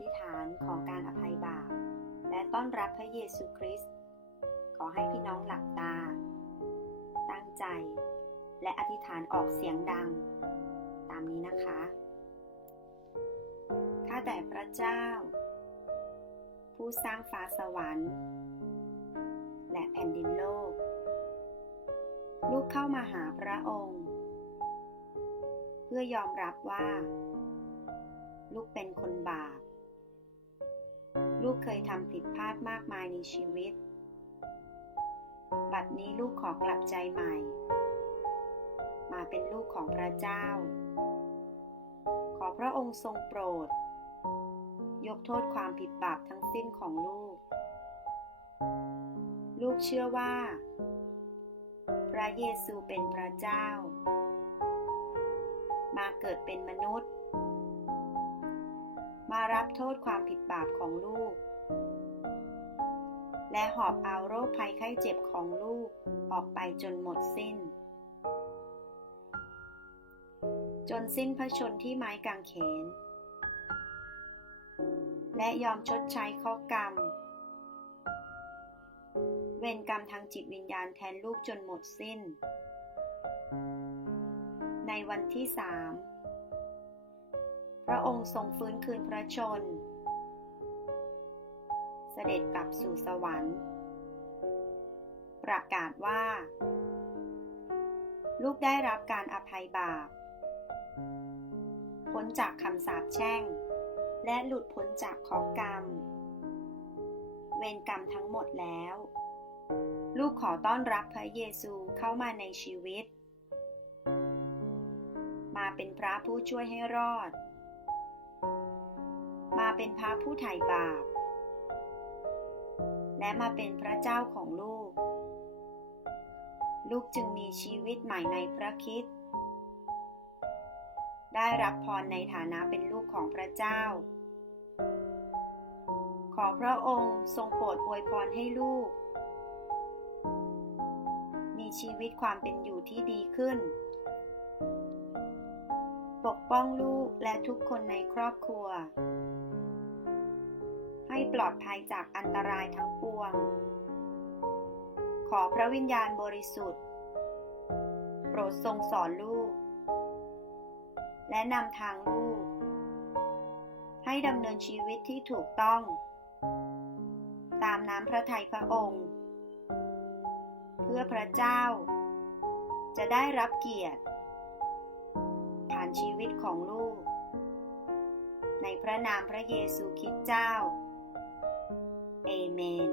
ธิษฐานของการอภัยบาป และต้อนรับพระเยซูคริสต์ ขอให้พี่น้องหลับตา ตั้งใจ และอธิษฐานออกเสียงดัง ตามนี้นะคะ ข้าแต่พระเจ้า ผู้สร้างฟ้าสวรรค์ และแผ่นดินโลก ลูกเข้ามาหาพระองค์ เพื่อยอมรับว่าลูกเป็นคนบาป ลูกเคยทำผิดพลาดมากมายในชีวิต บัดนี้ลูกขอกลับใจใหม่ มาเป็นลูกของพระเจ้า ขอพระองค์ทรงโปรด ยกโทษความผิดบาปทั้งสิ้นของลูก ลูกเชื่อว่า พระเยซูเป็นพระเจ้า มาเกิดเป็นมนุษย์ มารับโทษความผิดบาปของลูก และหอบเอาโรคภัยไข้เจ็บของลูกออกไปจนหมดสิ้น จนสิ้นพระชนที่ไม้กางเขน และยอมชดใช้ข้อกรรม เวรกรรมทางจิตวิญญาณแทนลูกจนหมดสิ้น ในวันที่สาม ระองค์ทรงฟื้นคืนพระชน เสด็จกลับสู่สวรรค์ ประกาศว่า ลูกได้รับการอภัยบาปพ้นจากคำสาปแช่ง และหลุดพ้นจากขอกรรม เวรกรรมทั้งหมดแล้ว ลูกขอต้อนรับพระเยซูเข้ามาในชีวิต มาเป็นพระผู้ช่วยให้รอด มาเป็นพระผู้ไถ่บาป และมาเป็นพระเจ้าของลูก ลูกจึงมีชีวิตใหม่ในพระคิดได้รับพรในฐานะเป็นลูกของพระเจ้า ขอพระองค์ทรงโปรดอวยพรให้ลูก มีชีวิตความเป็นอยู่ที่ดีขึ้น ปกป้องลูกและทุกคนในครอบครัว ให้ปลอดภัยจากอันตรายทั้งปวง ขอพระวิญญาณบริสุทธิ์ โปรดทรงสอนลูก และนำทางลูก ให้ดำเนินชีวิตที่ถูกต้อง ตามน้ำพระทัยพระองค์ เพื่อพระเจ้า จะได้รับเกียรติ ชีวิตของลูก ในพระนามพระเยซูคริสต์เจ้า เอเมน